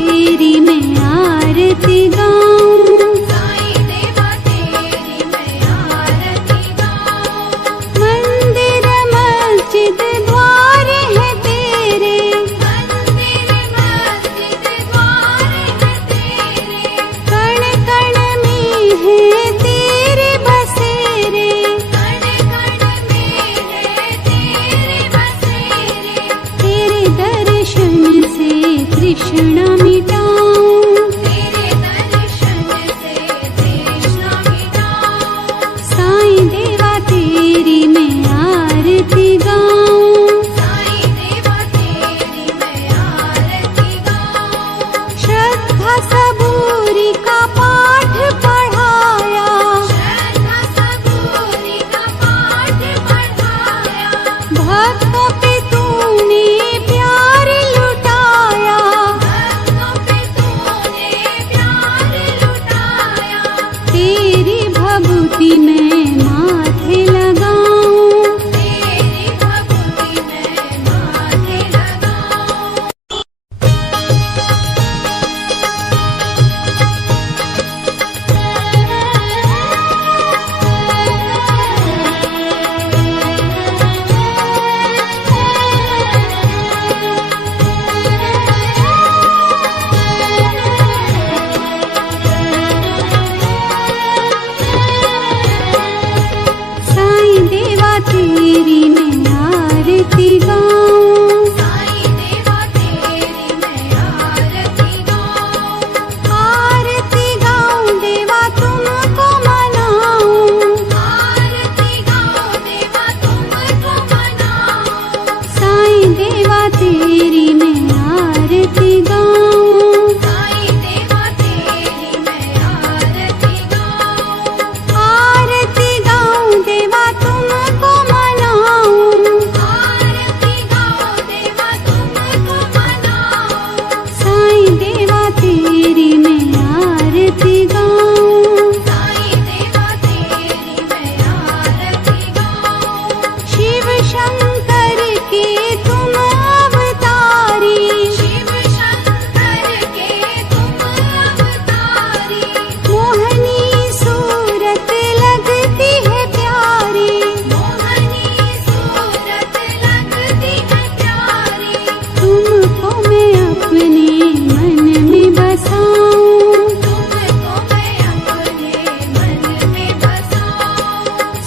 तेरी मैं आरती गाऊं, साईं देवा तेरी मैं आरती गाऊं। मंदिर मस्जिद द्वार है तेरे, मंदिर मस्जिद द्वार है तेरे, कण कण में है तेरे बसेरे, कण कण में है तेरे बसेरे। तेरे दर्शन से तृष्णा मिटाऊं, तेरे दर्शन से तृष्णा मिटाऊं। साईं देवा तेरी मैं आरती गाऊं, साईं देवा तेरी मैं आरती गाऊं। श्रद्धा सबूरी का पाठ पढ़ाया, श्रद्धा सबूरी का पाठ पढ़ाया, भक्तों पे तूने प्यार लुटाया, भक्तों पे तूने प्यार लुटाया। तेरी भभूति मैं माथे लगाऊं, तेरी भक्ति मैं माथे लगाऊं। साईं देवा तेरी मैं आरती गाऊं, साईं देवा तेरी मैं आरती गाऊं। आरती गाऊं देवा तुमको मनाऊं, आरती गाऊं देवा तुमको मनाऊं। साईं देवा तेरी मैं आरती गाऊं, साईं देवा तेरी मैं आरती गाऊं। आरती गाऊं देवा तुमको मनाऊं, आरती गाऊं देवा तुमको मनाऊं। साईं देवा तेरी मैं आरती गाऊं, साईं देवा तेरी मैं आरती गाऊं। शिव शंकर के तुम अवतारी, शिव शंकर के तुम अवतारी, मोहनी सूरत लगती है प्यारी, मोहनी सूरत लगती है प्यारी। तुमको मैं अपने मन में बसाऊं, तुमको मैं अपने मन में बसाऊं।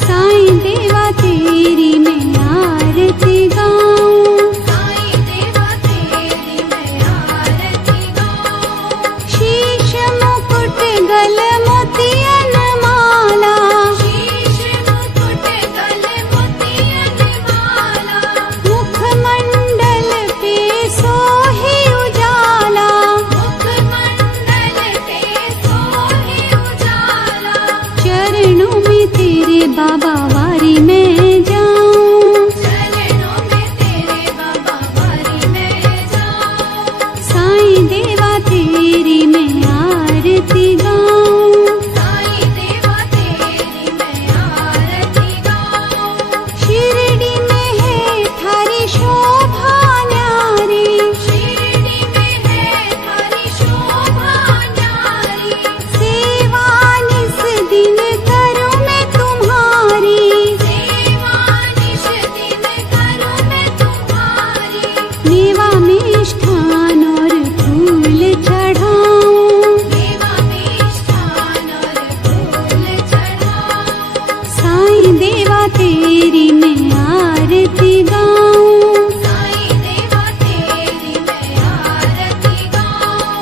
साईं देवा तेरी मैं आरती गाऊं, साईं देवा तेरी मैं आरती गाऊं। शीश मुकुट गल मोतियन माला, शीश मुकुट गल मोतियन माला, मुखमंडल पे सोहे उजाला, मुखमंडल पे सोहे उजाला। चरणों में तेरे बाबा वारी में जाऊं, चरणों में तेरे बाबा वारी में जाऊं। साईं देवा तेरी मैं आरती गाऊं, साईं देवा तेरी मैं आरती गाऊं। शिरडी में है थारी शोभा न्यारी, शिरडी में है थारी शोभा न्यारी, सेवा निस दिन करूं मैं तुम्हारी, सेवा निश दिन करूं मैं तुम्हारी। मेवा मिष्ठान और फूल चढ़ाऊं, देवा मिष्ठान और फूल चढ़ाऊं। साईं देवा तेरी मैं आरती गाऊं, साईं देवा तेरी मैं आरती गाऊं।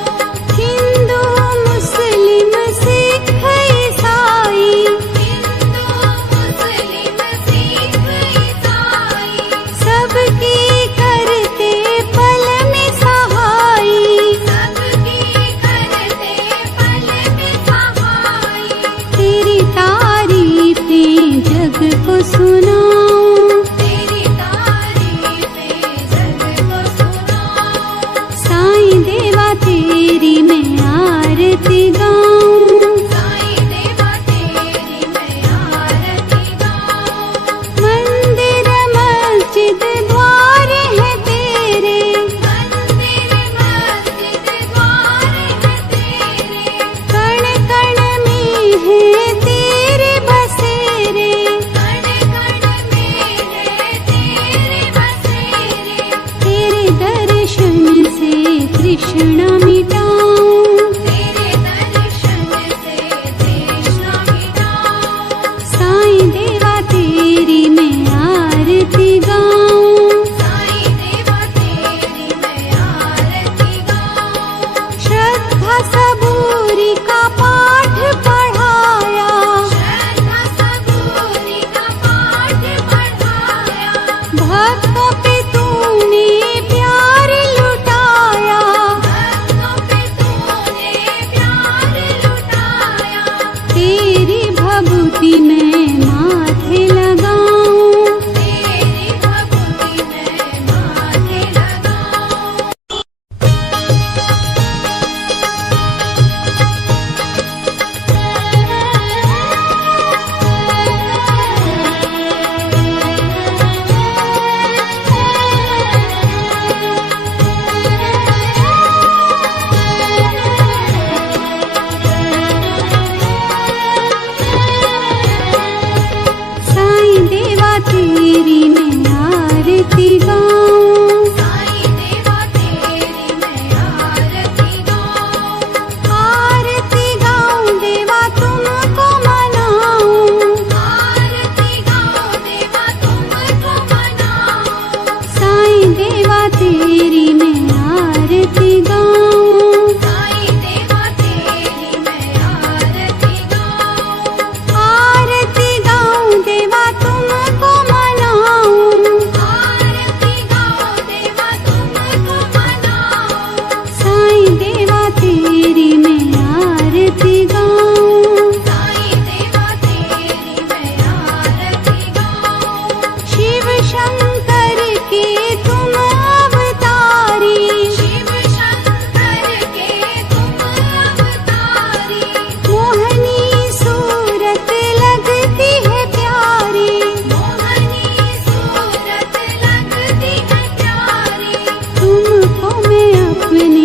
हिंदू मुस्लिम सिख ईसाई, हिंदू मुस्लिम सिख ईसाई, सबकी करते पल में सहाई, सबकी करते पल में सहाई। तेरी तारीफें जग को सुनाऊं, तेरी तारीफें जग को सुनाऊं। साईं देवा तेरी मैं आरती गाऊं, साईं देवा तेरी मैं आरती गाऊं। मंदिर मस्जिद द्वार है तेरे, मंदिर मस्जिद द्वार तृष्णा मिटाऊं। तेरे दर्शन से तृष्णा मिटाऊं। साईं देवा तेरी मैं आरती गाऊं। साईं देवा तेरी मैं आरती गाऊं। श्रद्धा सबूरी का पाठ पढ़ाया। श्रद्धा सबूरी का पाठ पढ़ाया। भक्तों पे तूने प्यार लुटाया। भक्तों पे तूने प्यार लुटाया। तेरी भभूति मैं माथे लगाऊं। तेरी भक्ति मैं माथे लगाऊं। साईं देवा तेरी मैं आरती गाऊं। साईं देवा तेरी मैं आरती गाऊं। आरती गाऊं देवा तुमको मनाऊं। आरती गाऊं देवा तुमको मनाऊं। साईं देवा तेरी मैं आरती गाऊं। साईं देवा तेरी मैं आरती गाऊं। आरती गाऊं देवा तुमको मनाऊं। आरती गाऊं देवा तुमको मनाऊं। साईं देवा तेरी मैं आरती गाऊं। साईं देवा तेरी मैं आरती गाऊं। शिव शंकर के तुम अवतारी। शिव शंकर के तुम अवतारी। मोहनी सूरत लगती है प्यारी। मोहनी सूरत लगती है प्यारी। तुमको मैं अपने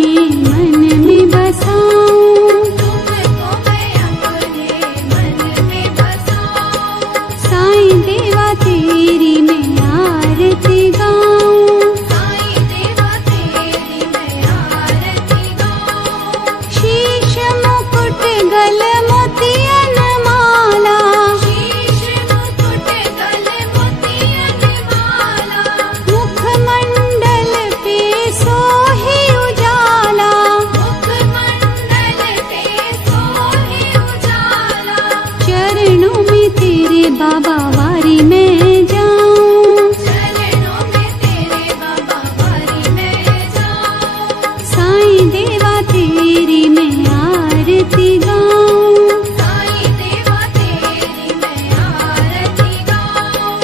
मन में बसाऊं। तुमको मैं अपने मन में बसाऊं। साईं देवा तेरी मैं आरती गाऊं। साईं देवा तेरी मैं आरती गाऊं। शीश मुकुट गल मोतियन माला। शीश मुकुट गले मोतियन माला। मुखमंडल पे सोहे उजाला। मुखमंडल पे सोहे उजाला। चरणों में तेरे बाबा वारी मैं जाऊं। चरणों में तेरे बाबा वारी मैं जाऊं। साईं देवा तेरी मैं आरती गाऊं। साईं देवा तेरी मैं आरती गाऊं।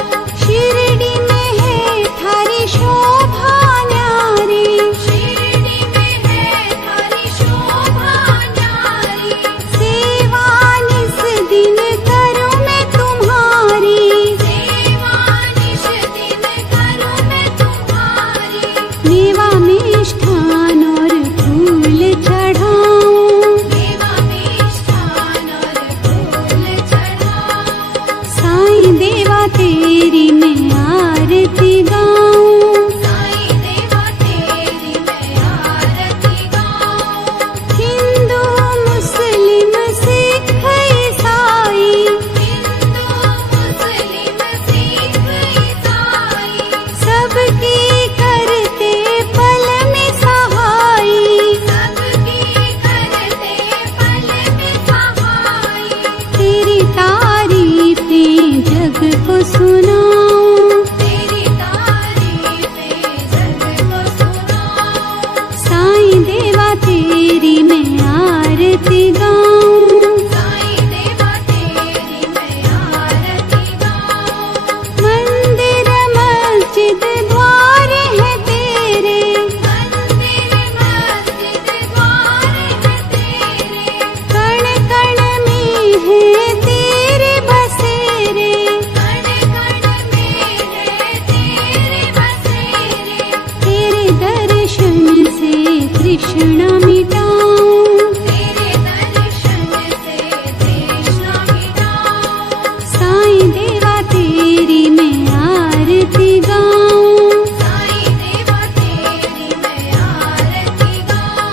शिरडी में है थारी शोभा न्यारी। शिरडी में है थारी शोभा न्यारी। सेवा निस दिन करूं मैं तुम्हारी। सेवा निश दिन करूं मैं तुम्हारी। मेवा मिष्ठान और फूल चढ़ाऊं। देवा मिष्ठान और फूल चढ़ाऊं। साईं देवा तेरी मैं आरती गाऊं। साईं देवा तेरी मैं आरती गाऊं। हिंदू मुस्लिम सिख ईसाई। हिंदू मुस्लिम सिख ईसाई। सबकी करते पल में सहाई। सबकी करते पल में सहाई। तेरी तारीफें जग को सुनाऊं। तेरी तारीफें जग को सुनाऊं। साईं देवा तेरी मैं आरती गाऊं। साईं देवा तेरी मैं आरती गाऊं। मंदिर मस्जिद द्वार है तेरे। मंदिर मस्जिद द्वार है तेरे। कण कण में है तेरे बसेरे। कण कण में है तेरे बसेरे। तेरे दर्शन से तृष्णा मिटाऊं। तेरे दर्शन से तृष्णा मिटाऊं। साईं देवा तेरी मैं आरती गाऊं। साईं देवा तेरी मैं आरती गाऊं।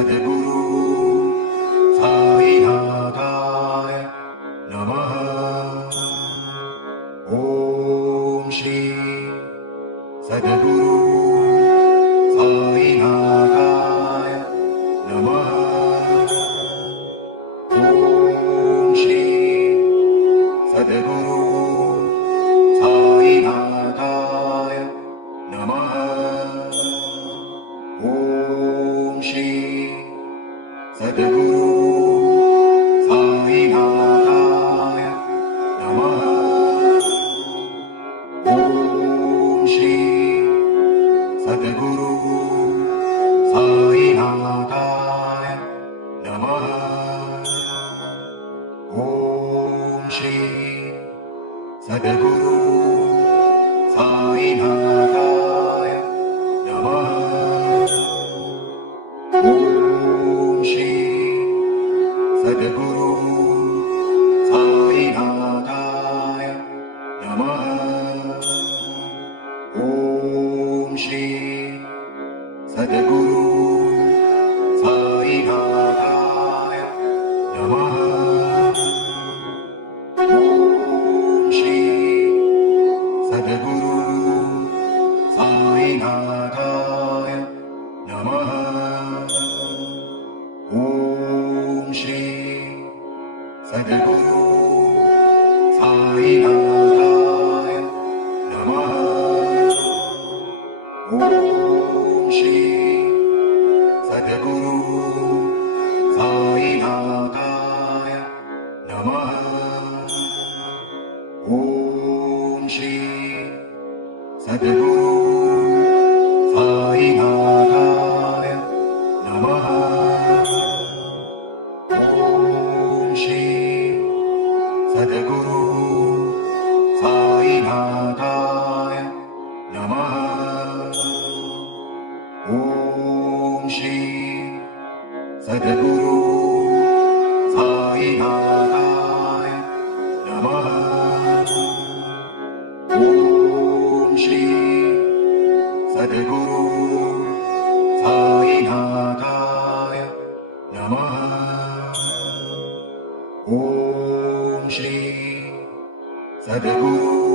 सद्गुरु साईनाथाय नमः। ॐ श्री सद्गुरु साईनाथाय नमः। ॐ श्री सद्गुरु साईनाथाय नमः। ॐ श्री सद्गुरु साईनाथाय नमः। ॐ श्री सद्गुरु साईनाथाय नमः। ॐ श्री सद्गुरु साईनाथाय नमः। ॐ श्री सद्गुरु साईनाथाय नमः। ॐ श्री सद्गुरु साईनाथाय नमः। ॐ श्री सद्गुरु साईनाथाय नमः। ॐ श्री सद्गुरु साईनाथाय नमः। ॐ श्री सद्गुरु साईनाथाय नमः। ॐ श्री सद्गुरु साईनाथाय नमः। ॐ श्री सद्गुरु साईनाथाय नमः। ॐ श्री सद्गुरु साईनाथाय नमः। ॐ श्री सद्गुरु साईनाथाय नमः। ॐ श्री सद्गुरु